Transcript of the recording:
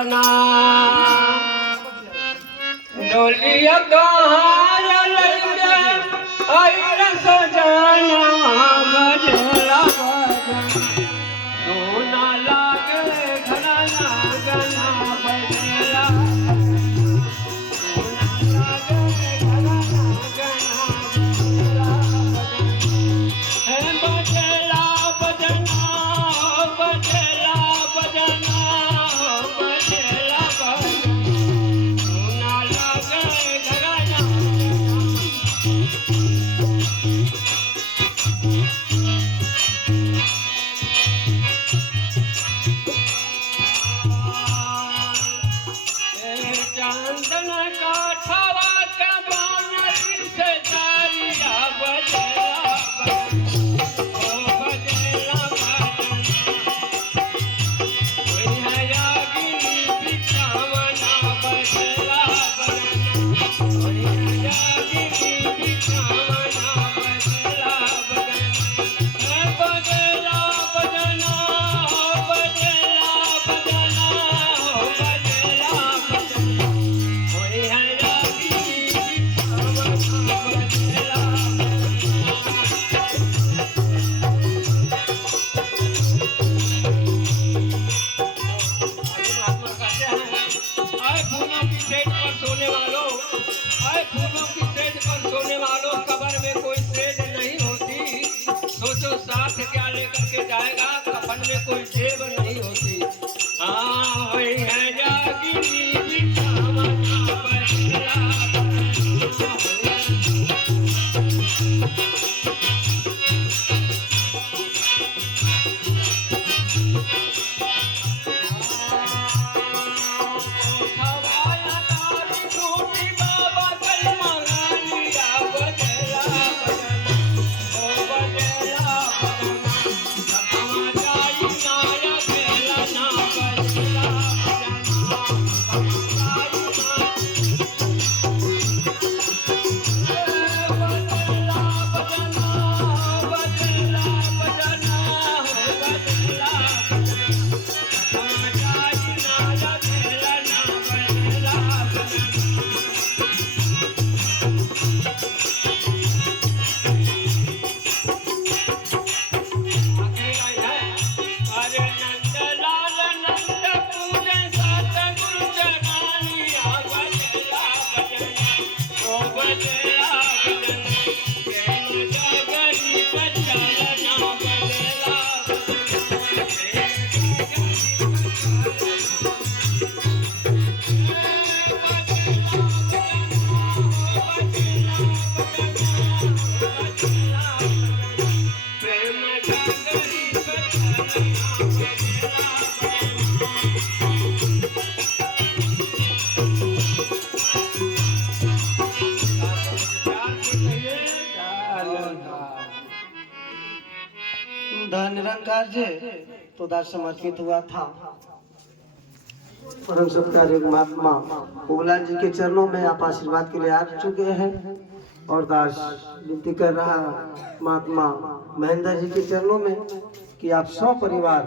बजना डोलिया कहाँ लगे आइर सजना बजला बजना सोना लागे घना गना बजला सोना लागे घना गना बजला बजना बजला बजना बजला सोना लागे घना चांदन का छवा का बानर से तारिया बजला ओ बजला यागिनी बिछावना बजला यागिनी बिछावना बजला बजला बजना बजला बजना बजला कब्र में कोई सेज नहीं होती सोचो साथ क्या लेकर के जाएगा कफन में कोई जेब नहीं होती हाँ वही है जागिनी बिछावना बजला निरंकार जी तो दास समर्पित हुआ था। परम सत्कार महात्मा ओबलाल जी के चरणों में आप आशीर्वाद के लिए आ चुके हैं और दास विनती कर रहा महात्मा महेंद्र जी के चरणों में कि आप 100 परिवार